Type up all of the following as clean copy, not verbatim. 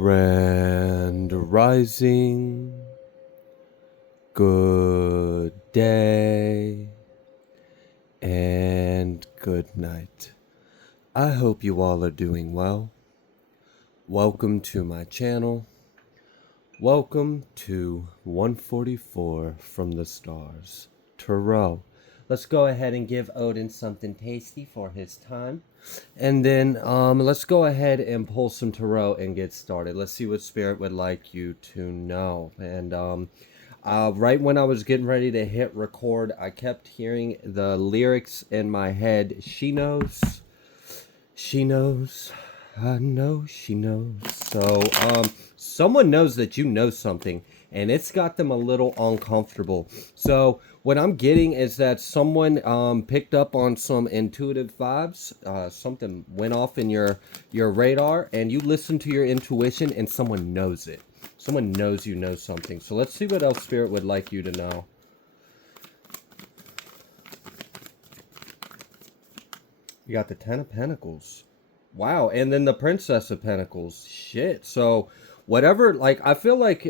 Grand Rising, good day, and good night. I hope you all are doing well. Welcome to my channel. Welcome to 144 from the stars, Tarot. Let's go ahead and give Odin something tasty for his time. And then let's go ahead and pull some tarot and get started. Let's see what Spirit would like you to know. And right when I was getting ready to hit record, I kept hearing the lyrics in my head. She knows, I know she knows. So someone knows that you know something, and it's got them a little uncomfortable. So what I'm getting is that someone picked up on some intuitive vibes. Something went off in your radar, and you listen to your intuition, and someone knows it. Someone knows you know something. So let's see what else Spirit would like you to know. You got the Ten of Pentacles. Wow, and then the Princess of Pentacles. Shit. So whatever, like, I feel like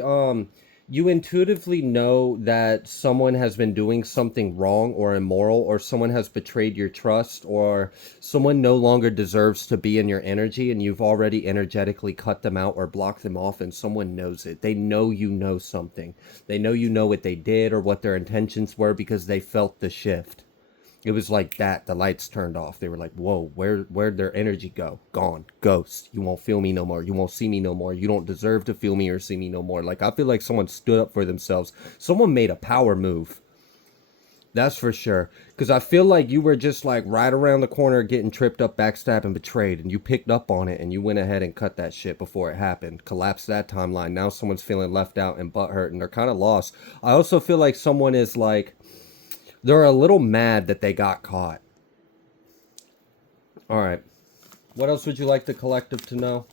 you intuitively know that someone has been doing something wrong or immoral, or someone has betrayed your trust, or someone no longer deserves to be in your energy, and you've already energetically cut them out or blocked them off, and someone knows it. They know you know something. They know you know what they did or what their intentions were because they felt the shift. It was like that. The lights turned off. They were like, whoa, where'd their energy go? Gone. Ghost. You won't feel me no more. You won't see me no more. You don't deserve to feel me or see me no more. Like, I feel like someone stood up for themselves. Someone made a power move. That's for sure. Because I feel like you were just like right around the corner getting tripped up, backstabbed, and betrayed. And you picked up on it and you went ahead and cut that shit before it happened. Collapsed that timeline. Now someone's feeling left out and butthurt and they're kind of lost. I also feel like someone is like, they're a little mad that they got caught. All right. What else would you like the collective to know?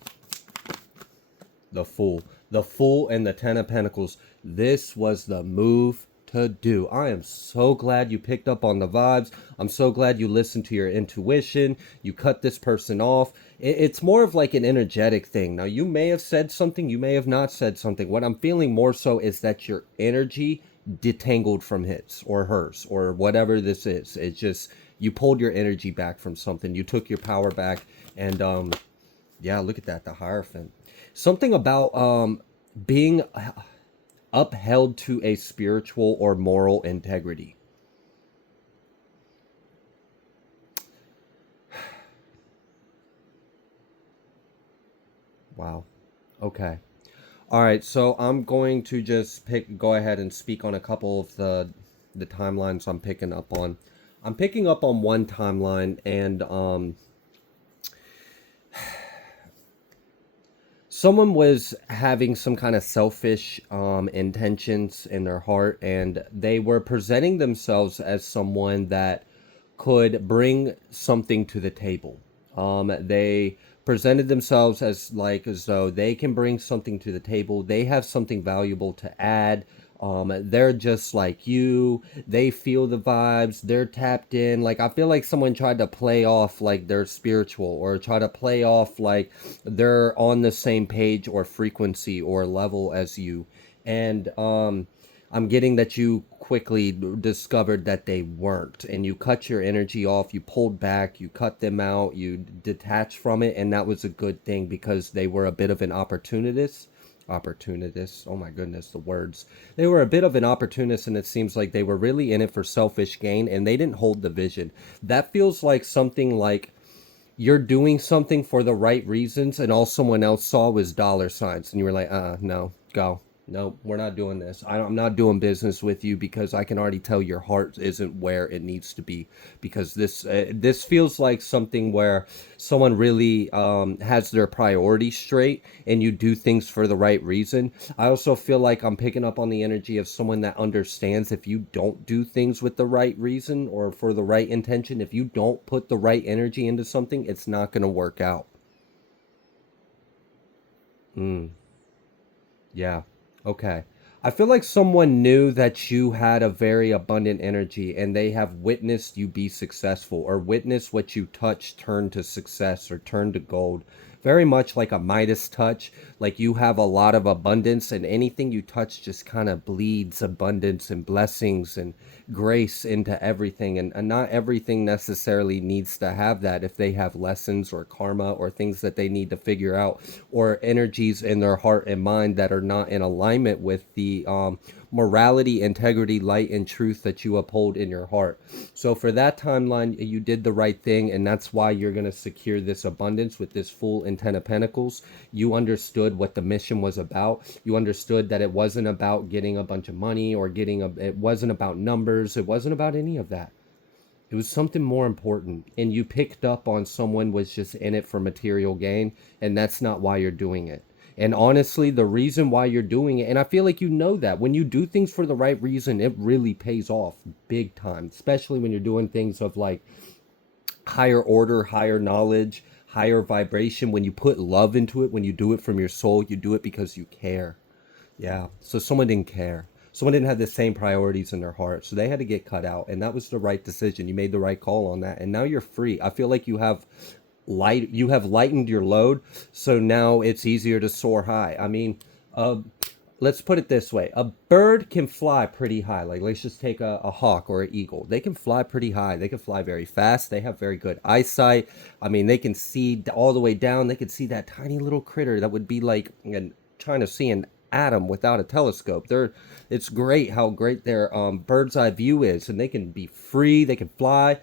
The Fool. The Fool and the Ten of Pentacles. This was the move to do. I am so glad you picked up on the vibes. I'm so glad you listened to your intuition. You cut this person off. It's more of like an energetic thing. Now, you may have said something. You may have not said something. What I'm feeling more so is that your energy detangled from his or hers or whatever this is. It's just you pulled your energy back from something. You took your power back, and yeah, look at that, the Hierophant. Something about being upheld to a spiritual or moral integrity. Wow. Okay. All right, so I'm going to just go ahead and speak on a couple of the timelines I'm picking up on. I'm picking up on one timeline, and someone was having some kind of selfish intentions in their heart, and they were presenting themselves as someone that could bring something to the table. They presented themselves as though they can bring something to the table. They have something valuable to add. They're just like you. They feel the vibes. They're tapped in. Like, I feel like someone tried to play off like they're spiritual, or try to play off like they're on the same page or frequency or level as you. And I'm getting that you quickly discovered that they weren't, and you cut your energy off, you pulled back, you cut them out, you detached from it, and that was a good thing because they were a bit of an opportunist. Oh my goodness, the words. They were a bit of an opportunist, and it seems like they were really in it for selfish gain, and they didn't hold the vision. That feels like something like you're doing something for the right reasons, and all someone else saw was dollar signs, and you were like, no, go. No, we're not doing this. I'm not doing business with you because I can already tell your heart isn't where it needs to be. Because this feels like something where someone really has their priorities straight, and you do things for the right reason. I also feel like I'm picking up on the energy of someone that understands if you don't do things with the right reason or for the right intention, if you don't put the right energy into something, it's not going to work out. Yeah. Okay. I feel like someone knew that you had a very abundant energy, and they have witnessed you be successful, or witnessed what you touch turn to success or turn to gold. very much like a Midas touch. Like you have a lot of abundance, and anything you touch just kind of bleeds abundance and blessings and grace into everything. And not everything necessarily needs to have that if they have lessons or karma or things that they need to figure out, or energies in their heart and mind that are not in alignment with the morality, integrity, light, and truth that you uphold in your heart. So for that timeline, you did the right thing, and that's why you're going to secure this abundance with this full in Ten of Pentacles. You understood what the mission was about. You understood that it wasn't about getting a bunch of money or it wasn't about numbers. It wasn't about any of that. It was something more important, and you picked up on someone was just in it for material gain, and that's not why you're doing it. And honestly, the reason why you're doing it, and I feel like you know that when you do things for the right reason, it really pays off big time, especially when you're doing things of like higher order, higher knowledge, higher vibration. When you put love into it, when you do it from your soul, you do it because you care. Yeah. So someone didn't care. Someone didn't have the same priorities in their heart. So they had to get cut out. And that was the right decision. You made the right call on that. And now you're free. I feel like you have lightened your load, so now it's easier to soar high. I mean, let's put it this way: a bird can fly pretty high. Like, let's just take a hawk or an eagle. They can fly pretty high. They can fly very fast. They have very good eyesight. I mean, they can see all the way down. They can see that tiny little critter that would be like trying to see an atom without a telescope. It's great how great their bird's eye view is, and they can be free. They can fly.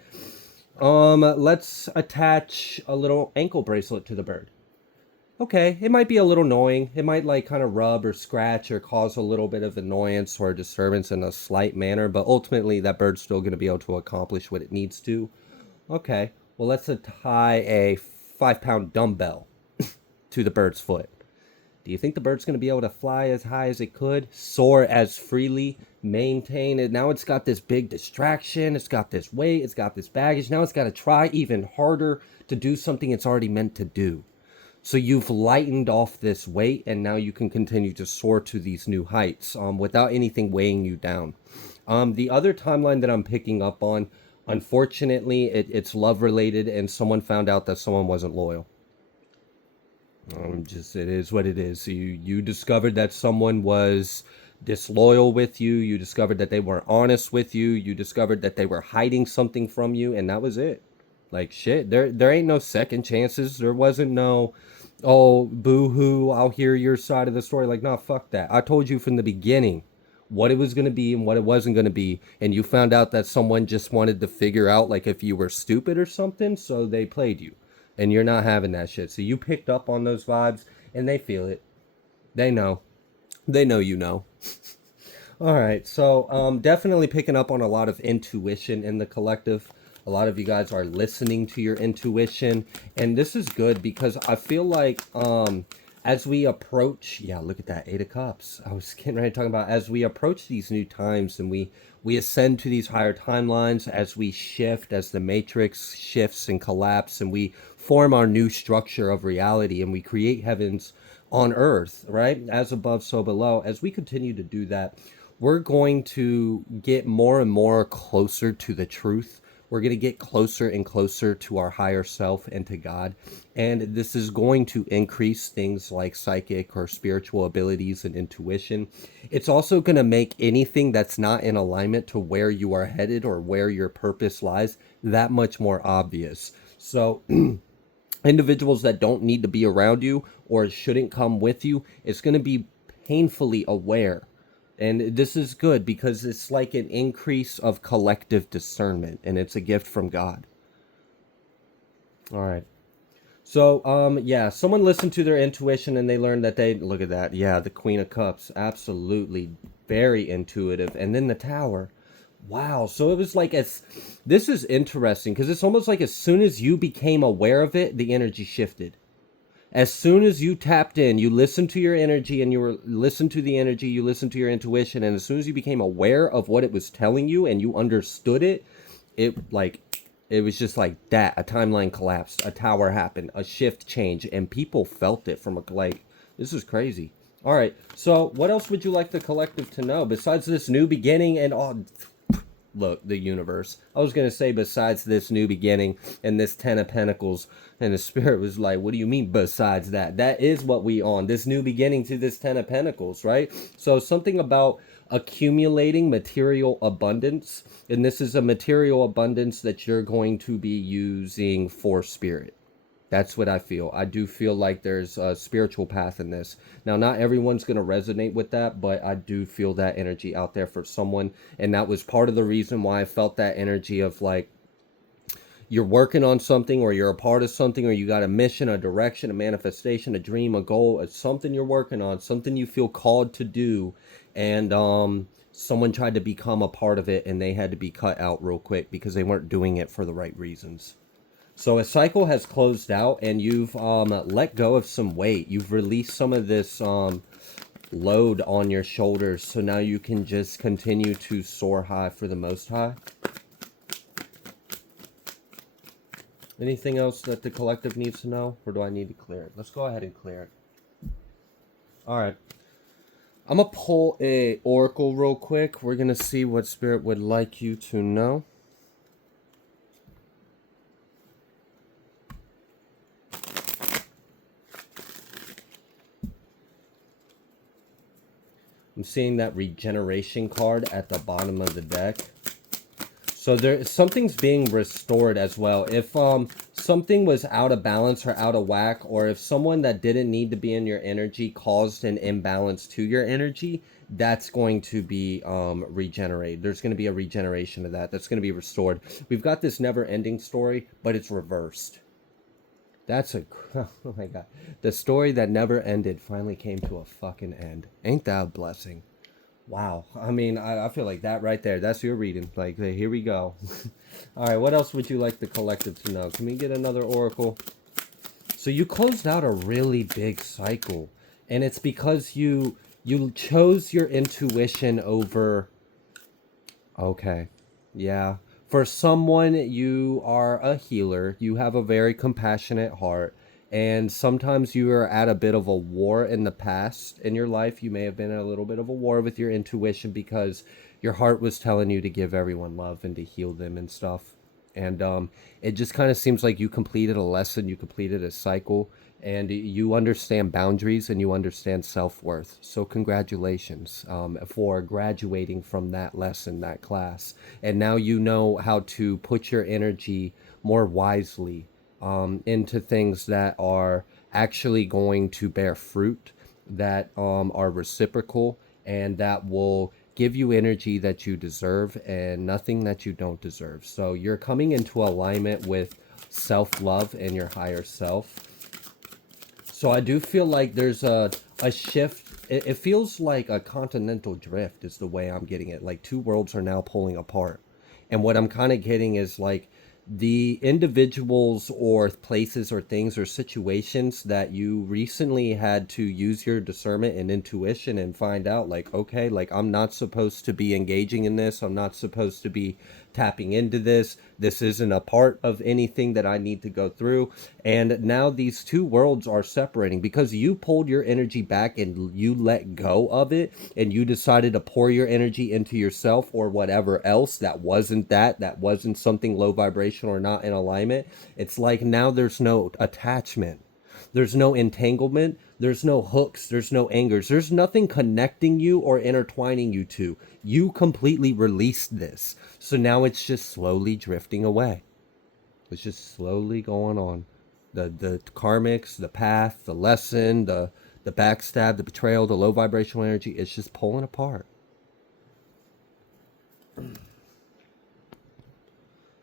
Let's attach a little ankle bracelet to the bird. Okay, it might be a little annoying. It might like kind of rub or scratch or cause a little bit of annoyance or disturbance in a slight manner, but ultimately that bird's still going to be able to accomplish what it needs to. Okay, well, let's tie a 5-pound dumbbell to the bird's foot. Do you think the bird's going to be able to fly as high as it could, soar as freely, maintain it? Now it's got this big distraction. It's got this weight. It's got this baggage. Now it's got to try even harder to do something it's already meant to do. So you've lightened off this weight, and now you can continue to soar to these new heights without anything weighing you down. The other timeline that I'm picking up on, unfortunately, it's love related, and someone found out that someone wasn't loyal. It is what it is. You discovered that someone was disloyal with you. You discovered that they weren't honest with you. You discovered that they were hiding something from you, and that was it. Like, shit, there ain't no second chances. There wasn't no, oh, boo-hoo, I'll hear your side of the story. Like, nah, fuck that. I told you from the beginning what it was going to be and what it wasn't going to be, and you found out that someone just wanted to figure out, like, if you were stupid or something, so they played you. And you're not having that shit. So you picked up on those vibes, and they feel it. They know. They know you know. All right. So definitely picking up on a lot of intuition in the collective. A lot of you guys are listening to your intuition. And this is good because I feel like as we approach, yeah, look at that, 8 of Cups. I was getting ready to talk about as we approach these new times and we ascend to these higher timelines, as we shift, as the matrix shifts and collapse, and we form our new structure of reality, and we create heavens on earth, right? As above, so below. As we continue to do that, we're going to get more and more closer to the truth. We're going to get closer and closer to our higher self and to God. And this is going to increase things like psychic or spiritual abilities and intuition. It's also going to make anything that's not in alignment to where you are headed or where your purpose lies that much more obvious. So individuals that don't need to be around you or shouldn't come with you, it's going to be painfully aware. And this is good because it's like an increase of collective discernment, and it's a gift from God. All right. So, yeah, someone listened to their intuition and they learned that look at that. Yeah, the Queen of Cups, absolutely very intuitive. And then the Tower. Wow. So it was like, this is interesting because it's almost like as soon as you became aware of it, the energy shifted. As soon as you tapped in, you listened to your energy and listened to the energy, you listened to your intuition. And as soon as you became aware of what it was telling you and you understood it, it was just like that. A timeline collapsed, a tower happened, a shift changed, and people felt it from this is crazy. All right. So what else would you like the collective to know besides this new beginning and all? look, the universe. I was going to say besides this new beginning and this 10 of Pentacles, and the Spirit was like, what do you mean besides that? That is what we on, this new beginning to this 10 of Pentacles, right? So something about accumulating material abundance, and this is a material abundance that you're going to be using for spirit. That's what I feel. I do feel like there's a spiritual path in this. Now, not everyone's going to resonate with that, but I do feel that energy out there for someone. And that was part of the reason why I felt that energy of like, you're working on something, or you're a part of something, or you got a mission, a direction, a manifestation, a dream, a goal. It's something you're working on, something you feel called to do. And someone tried to become a part of it, and they had to be cut out real quick because they weren't doing it for the right reasons. So a cycle has closed out, and you've let go of some weight. You've released some of this load on your shoulders, so now you can just continue to soar high for the Most High. Anything else that the collective needs to know, or do I need to clear it? Let's go ahead and clear it. All right. I'm going to pull a oracle real quick. We're going to see what Spirit would like you to know. I'm seeing that regeneration card at the bottom of the deck. So something's being restored as well. If something was out of balance or out of whack, or if someone that didn't need to be in your energy caused an imbalance to your energy, that's going to be regenerated. There's going to be a regeneration of that. That's going to be restored. We've got this never-ending story, but it's reversed. That's a, oh my God. The story that never ended finally came to a fucking end. Ain't that a blessing? Wow. I mean, I feel like that right there, that's your reading. Like, here we go. All right, what else would you like the collective to know? Can we get another oracle? So you closed out a really big cycle, and it's because you chose your intuition over, okay, yeah. For someone, you are a healer. You have a very compassionate heart. And sometimes you are at a bit of a war in the past in your life. You may have been in a little bit of a war with your intuition because your heart was telling you to give everyone love and to heal them and stuff. And it just kind of seems like you completed a lesson. You completed a cycle. And you understand boundaries and you understand self-worth. So congratulations for graduating from that lesson, that class. And now you know how to put your energy more wisely into things that are actually going to bear fruit, that are reciprocal, and that will give you energy that you deserve and nothing that you don't deserve. So you're coming into alignment with self-love and your higher self. So I do feel like there's a shift. It feels like a continental drift is the way I'm getting it. Like two worlds are now pulling apart. And what I'm kind of getting is like the individuals or places or things or situations that you recently had to use your discernment and intuition and find out like, okay, like I'm not supposed to be engaging in this. I'm not supposed to be tapping into this. This isn't a part of anything that I need to go through. And now these two worlds are separating because you pulled your energy back and you let go of it, and you decided to pour your energy into yourself or whatever else that wasn't something low vibration or not in alignment. It's like now there's no attachment. There's no entanglement. There's no hooks. There's no angers. There's nothing connecting you or intertwining you two. You completely released this. So now it's just slowly drifting away. It's just slowly going on. The karmics, the path, the lesson, the backstab, the betrayal, the low vibrational energy, it's just pulling apart.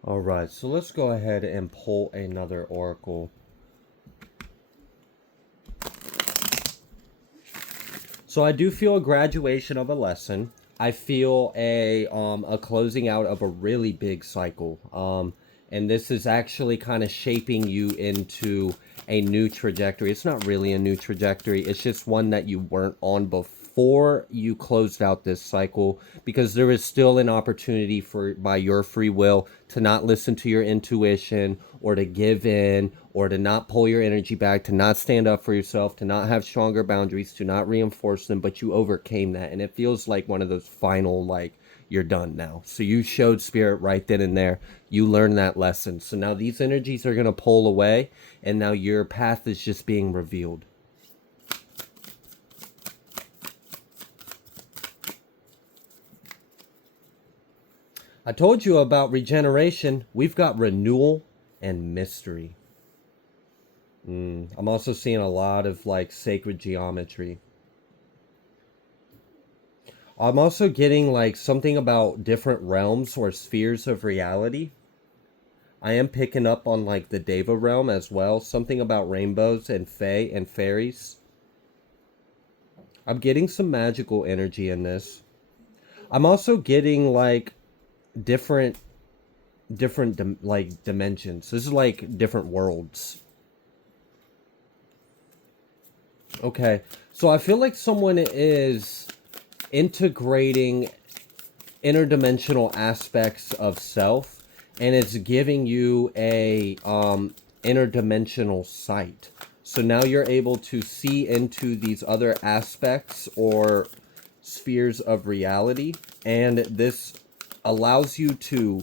All right, so let's go ahead and pull another oracle. So I do feel a graduation of a lesson. I feel a closing out of a really big cycle. And this is actually kind of shaping you into a new trajectory. It's not really a new trajectory. It's just one that you weren't on before you closed out this cycle, because there is still an opportunity for, by your free will, to not listen to your intuition or to give in or to not pull your energy back, to not stand up for yourself, to not have stronger boundaries, to not reinforce them, but you overcame that. And it feels like one of those final, like, you're done now. So you showed spirit right then and there. You learned that lesson. So now these energies are going to pull away, and now your path is just being revealed. I told you about regeneration. We've got renewal and mystery. I'm also seeing a lot of like sacred geometry. I'm also getting like something about different realms or spheres of reality. I am picking up on like the Deva realm as well. Something about rainbows and fae and fairies. I'm getting some magical energy in this. I'm also getting like different like dimensions. This is like different worlds. Okay, so I feel like someone is integrating interdimensional aspects of self, and it's giving you a interdimensional sight. So now you're able to see into these other aspects or spheres of reality, and this allows you to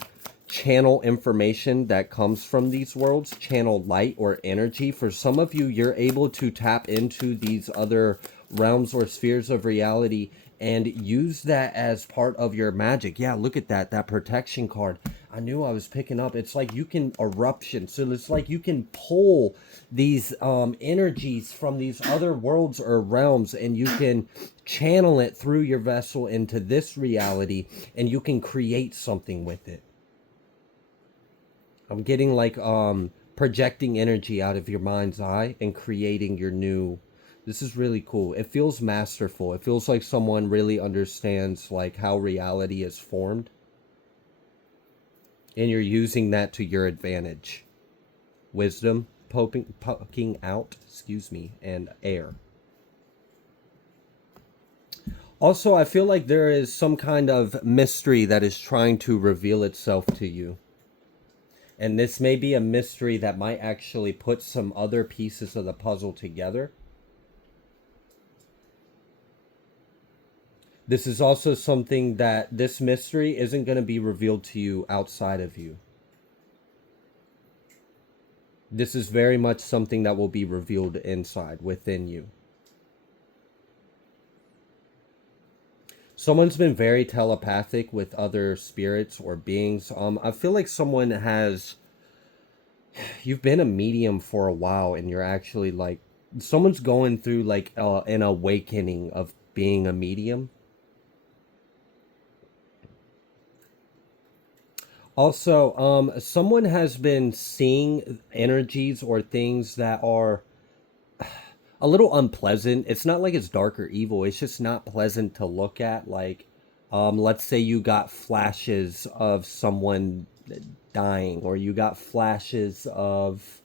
channel information that comes from these worlds, channel light or energy. For some of you, you're able to tap into these other realms or spheres of reality and use that as part of your magic. Yeah, look at that protection card. I knew I was picking up. It's like you can eruption. So it's like you can pull these energies from these other worlds or realms, and you can channel it through your vessel into this reality, and you can create something with it. I'm getting like projecting energy out of your mind's eye and creating your new. This is really cool. It feels masterful. It feels like someone really understands like how reality is formed, and you're using that to your advantage. Wisdom poking out, excuse me, and air. Also, I feel like there is some kind of mystery that is trying to reveal itself to you. And this may be a mystery that might actually put some other pieces of the puzzle together. This is also something that this mystery isn't going to be revealed to you outside of you. This is very much something that will be revealed inside, within you. Someone's been very telepathic with other spirits or beings. I feel like someone has... You've been a medium for a while, and you're actually like... Someone's going through like an awakening of being a medium. Also, someone has been seeing energies or things that are a little unpleasant. It's not like it's dark or evil. It's just not pleasant to look at. Like, let's say you got flashes of someone dying, or you got flashes of...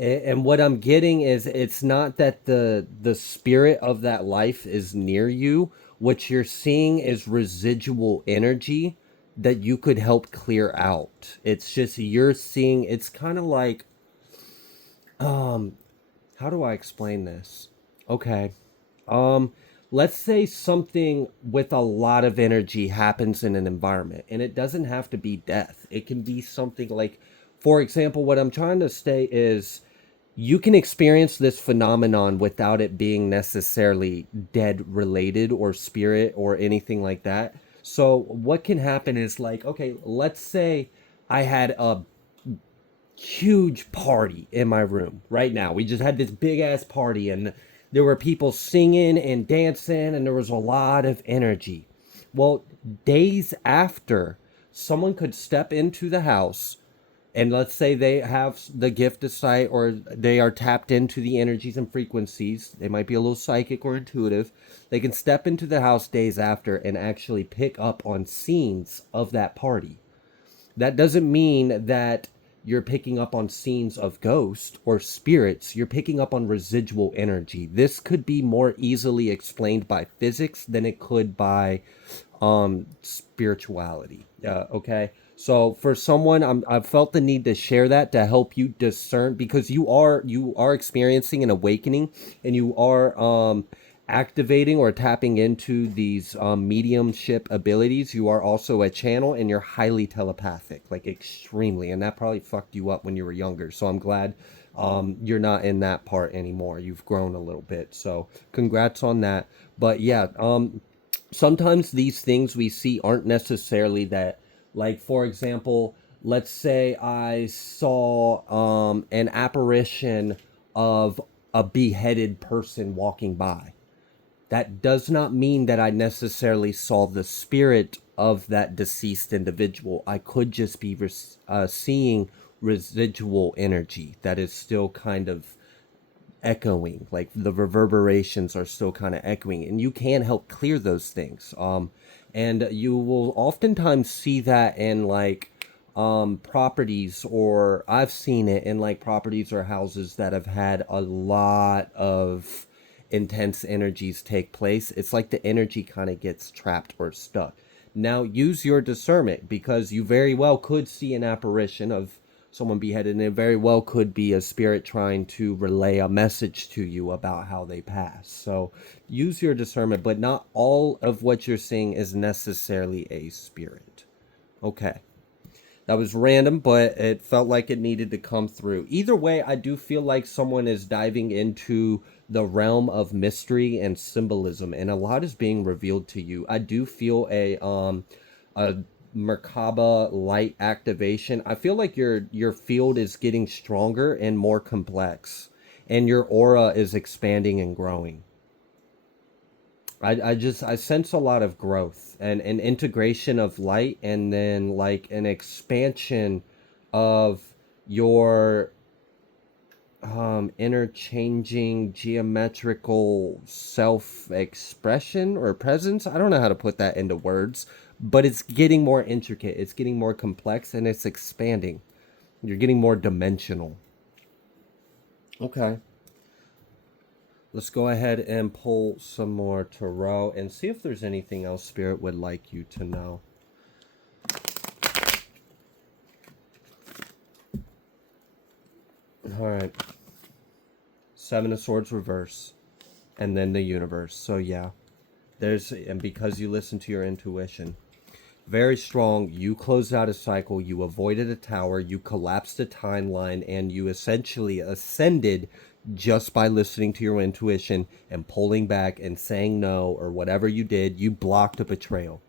And what I'm getting is it's not that the spirit of that life is near you. What you're seeing is residual energy that you could help clear out. It's just you're seeing... It's kind of like... How do I explain this? Okay. Let's say something with a lot of energy happens in an environment, and it doesn't have to be death. It can be something like, for example, what I'm trying to say is you can experience this phenomenon without it being necessarily dead related or spirit or anything like that. So what can happen is like, okay, let's say I had a huge party in my room right now. We just had this big ass party, and there were people singing and dancing, and there was a lot of energy. Well, days after, someone could step into the house, and let's say they have the gift of sight, or they are tapped into the energies and frequencies. They might be a little psychic or intuitive. They can step into the house days after and actually pick up on scenes of that party. That doesn't mean that you're picking up on scenes of ghosts or spirits. You're picking up on residual energy. This could be more easily explained by physics than it could by spirituality. Okay. So for someone, I've felt the need to share that to help you discern, because you are experiencing an awakening, and you are activating or tapping into these mediumship abilities, you are also a channel and you're highly telepathic, like extremely. And that probably fucked you up when you were younger. So I'm glad you're not in that part anymore. You've grown a little bit. So congrats on that. But yeah, sometimes these things we see aren't necessarily that, like, for example, let's say I saw an apparition of a beheaded person walking by. That does not mean that I necessarily saw the spirit of that deceased individual. I could just be seeing residual energy that is still kind of echoing, like the reverberations are still kind of echoing, and you can help clear those things. And you will oftentimes see that in like properties, or I've seen it in like properties or houses that have had a lot of intense energies take place. It's like the energy kind of gets trapped or stuck. Now use your discernment, because you very well could see an apparition of someone beheaded, and it very well could be a spirit trying to relay a message to you about how they pass. So use your discernment, but not all of what you're seeing is necessarily a spirit. Okay. That was random, but it felt like it needed to come through. Either way, I do feel like someone is diving into the realm of mystery and symbolism, and a lot is being revealed to you. I do feel a Merkaba light activation. I feel like your field is getting stronger and more complex, and your aura is expanding and growing. I sense a lot of growth and an integration of light, and then like an expansion of your interchanging geometrical self-expression or presence. I don't know how to put that into words, but it's getting more intricate, it's getting more complex, and it's expanding. You're getting more dimensional. Okay. Let's go ahead and pull some more tarot and see if there's anything else Spirit would like you to know. All right. Seven of Swords reverse. And then the universe. So yeah. And because you listen to your intuition. Very strong. You closed out a cycle. You avoided a tower. You collapsed a timeline. And you essentially ascended just by listening to your intuition and pulling back and saying no, or whatever you did. You blocked a betrayal.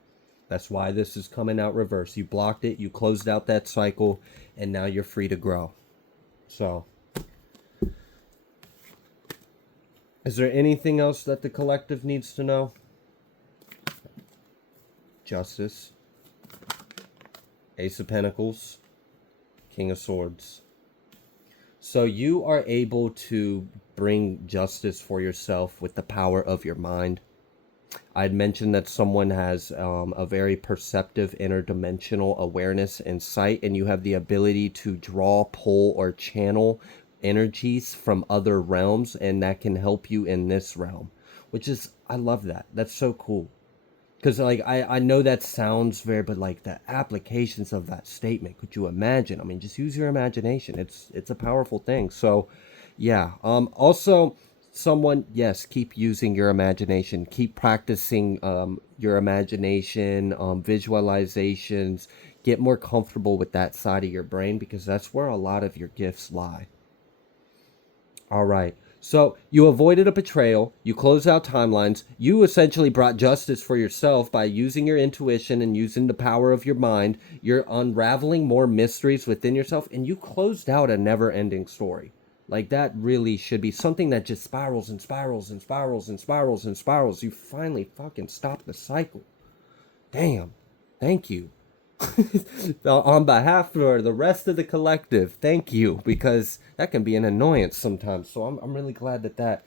That's why this is coming out reverse. You blocked it. You closed out that cycle. And now you're free to grow. So, is there anything else that the collective needs to know? Justice. Ace of Pentacles. King of Swords. So you are able to bring justice for yourself with the power of your mind. I'd mentioned that someone has a very perceptive interdimensional awareness and sight, and you have the ability to draw, pull, or channel energies from other realms, and that can help you in this realm, which is, I love that. That's so cool. Because like I know that sounds very, but like the applications of that statement, could you imagine? I mean, just use your imagination. It's a powerful thing. So yeah. Also, someone, yes, keep using your imagination. Keep practicing your imagination, visualizations. Get more comfortable with that side of your brain, because that's where a lot of your gifts lie. All right. So you avoided a betrayal, you closed out timelines, you essentially brought justice for yourself by using your intuition and using the power of your mind. You're unraveling more mysteries within yourself, and you closed out a never-ending story. Like, that really should be something that just spirals and spirals and spirals and spirals and spirals. You finally fucking stopped the cycle. Damn. Thank you. On behalf of the rest of the collective, thank you, because that can be an annoyance sometimes. So I'm really glad that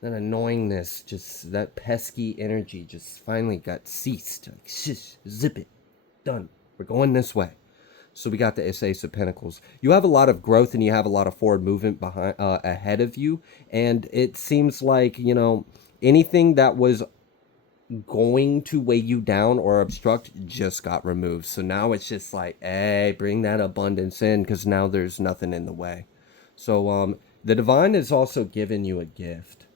annoyingness, just that pesky energy, just finally got ceased. Like, shish, zip it, done. We're going this way. So we got the Ace of Pentacles. You have a lot of growth, and you have a lot of forward movement behind ahead of you, and it seems like, you know, anything that was going to weigh you down or obstruct just got removed. So now it's just like, hey, bring that abundance in, because now there's nothing in the way. So the divine is also giving you a gift.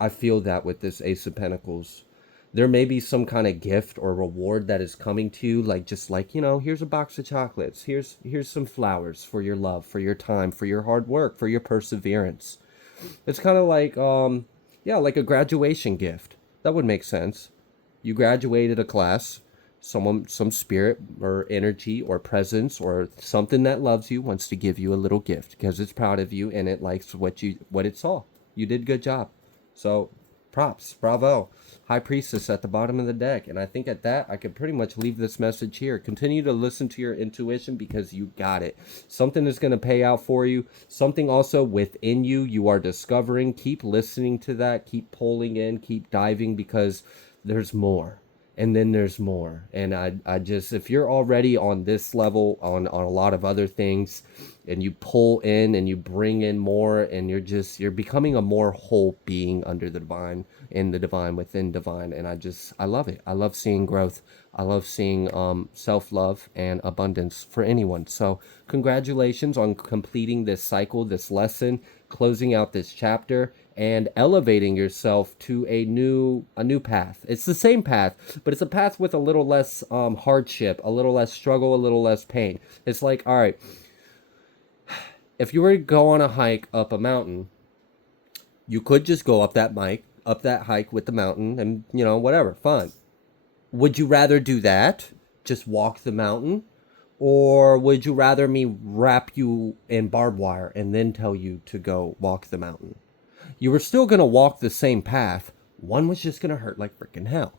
I feel that with this Ace of Pentacles. There may be some kind of gift or reward that is coming to you, like just like, you know, here's a box of chocolates. Here's some flowers for your love, for your time, for your hard work, for your perseverance. It's kind of like yeah, like a graduation gift. That would make sense. You graduated a class, some spirit or energy or presence or something that loves you wants to give you a little gift because it's proud of you and it likes what it saw. You did a good job. So props, bravo. High Priestess at the bottom of the deck. And I think at that, I could pretty much leave this message here. Continue to listen to your intuition because you got it. Something is going to pay out for you. Something also within you you are discovering. Keep listening to that. Keep pulling in. Keep diving because there's more. And then there's more. And I just, if you're already on this level, on a lot of other things, and you pull in and you bring in more, and you're becoming a more whole being under the divine, in the divine, within divine. And I love it. I love seeing growth. I love seeing self-love and abundance for anyone. So congratulations on completing this cycle, this lesson, closing out this chapter, and elevating yourself to a new path. It's the same path, but it's a path with a little less hardship, a little less struggle, a little less pain. It's like, all right, if you were to go on a hike up a mountain, you could just go up that hike with the mountain and, you know, whatever, fun. Would you rather do that, just walk the mountain? Or would you rather me wrap you in barbed wire and then tell you to go walk the mountain? You were still going to walk the same path. One was just going to hurt like freaking hell.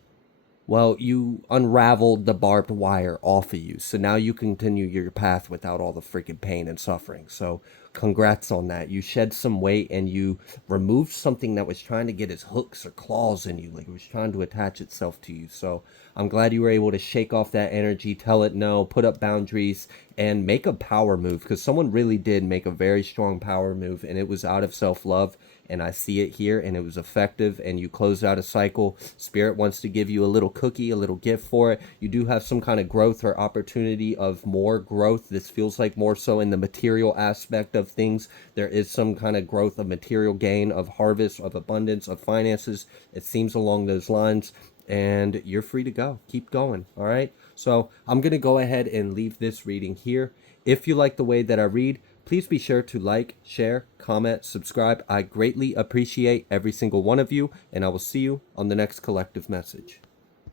Well, you unraveled the barbed wire off of you. So now you continue your path without all the freaking pain and suffering. So congrats on that. You shed some weight and you removed something that was trying to get its hooks or claws in you. Like it was trying to attach itself to you. So I'm glad you were able to shake off that energy, tell it no, put up boundaries, and make a power move. Because someone really did make a very strong power move. And it was out of self-love. And I see it here, and it was effective, and you closed out a cycle. Spirit wants to give you a little cookie, a little gift for it. You do have some kind of growth or opportunity of more growth. This feels like more so in the material aspect of things. There is some kind of growth of material gain, of harvest, of abundance, of finances. It seems along those lines, and you're free to go. Keep going, all right? So I'm going to go ahead and leave this reading here. If you like the way that I read, please be sure to like, share, comment, subscribe. I greatly appreciate every single one of you, and I will see you on the next collective message.